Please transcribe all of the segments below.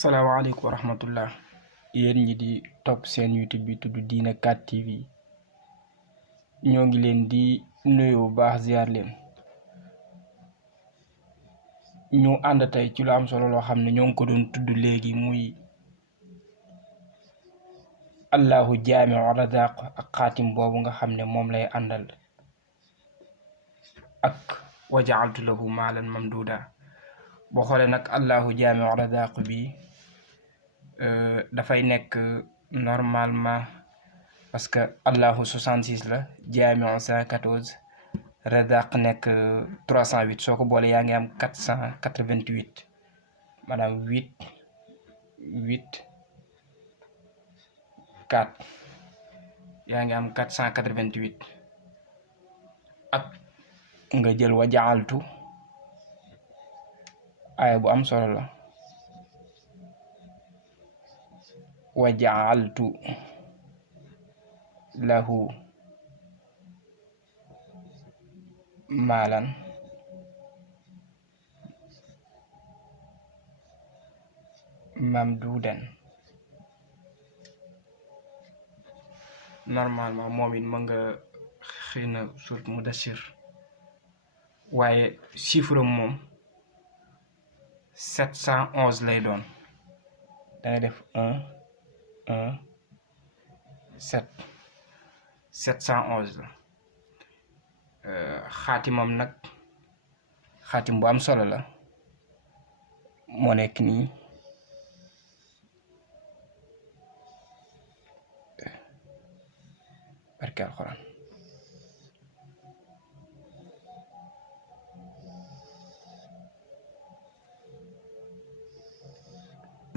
salaamaaleykum wa rahmatullah yéen ñi di topp seen YouTube bi tudd Diina 4 TV ñoo ngi leen di nuyu bu baax ziar leen ñu ànd tey ci lu am solo loo xam ne ñoo ngi ko doon tudd léegi muy allahu jaamiu razaq ak xaatim boobu nga xam ne moom lay àndal ak wa jaaltu lahu maalan mamduuda boo xoolee nag allahu jaamiu razaq bi dafay nekk normalement parce que allahu 66 la jaamiu 114 razaq nekk 308 soo ko boole yaa ngi am 488 maanaam 4 yaa ngi am 488 ak nga jël wa jaaltu aaya bu am solo la wa jaaltu lahu maalan mamduudan normalement moom it mën nga xëy na surat Mudassir waaye chiffre moom 711 lay doon da nga def 711 la xaatimam nag xaatim bu am solo la moo nekk nii barke alxuraan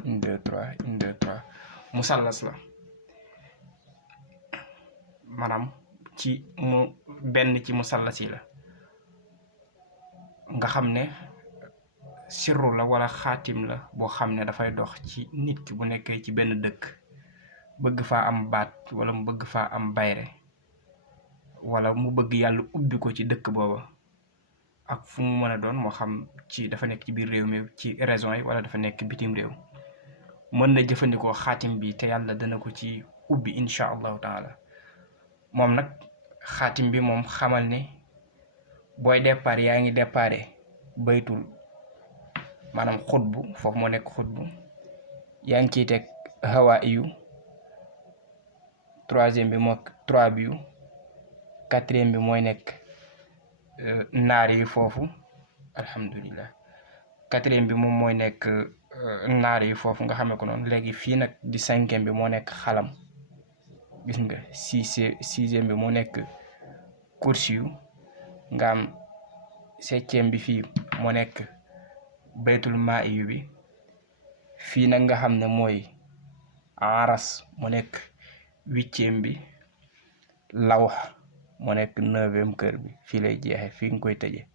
une deux trois musallas la maanaam ci mu benn ci musallas yi la nga xam ne sirru la wala xaatim la boo xam ne dafay dox ci nit ki bu nekkee ci benn dëkk bëgg faa am baat wala mu bëgg faa am bayre wala mu bëgg yàlla ubbi ko ci dëkk booba ak fu mu mën a doon moo xam ci dafa nekk ci biir réew mi ci région yi wala dafa nekk bitim réew mën na jëfandikoo xaatim bi te yàlla dana ko ci ubbi incha allahu taala moom nag xaatim bi moom xamal ne booy départ yaa ngi déparé baytul maanaam xutbu foofu moo nekk xutbu yaa ngi ciy teg hawa iyu troisième bi moo 3 bi yu quatrième bi mooy nekk naar yi foofu alhamdulillah quatrième bi moom mooy nekk naar yi foofu nga xamee ko noonu léegi fii nag di cinquième bi moo nekk xalam gis nga sixième bi moo nekk kursi yu nga am septième bi fii moo nekk baytul maa yu bi fii nag nga xam ne mooy aras moo nekk huitième bi lawx moo nekk neuvième kër bi fii lay jeexe fii nga koy tëje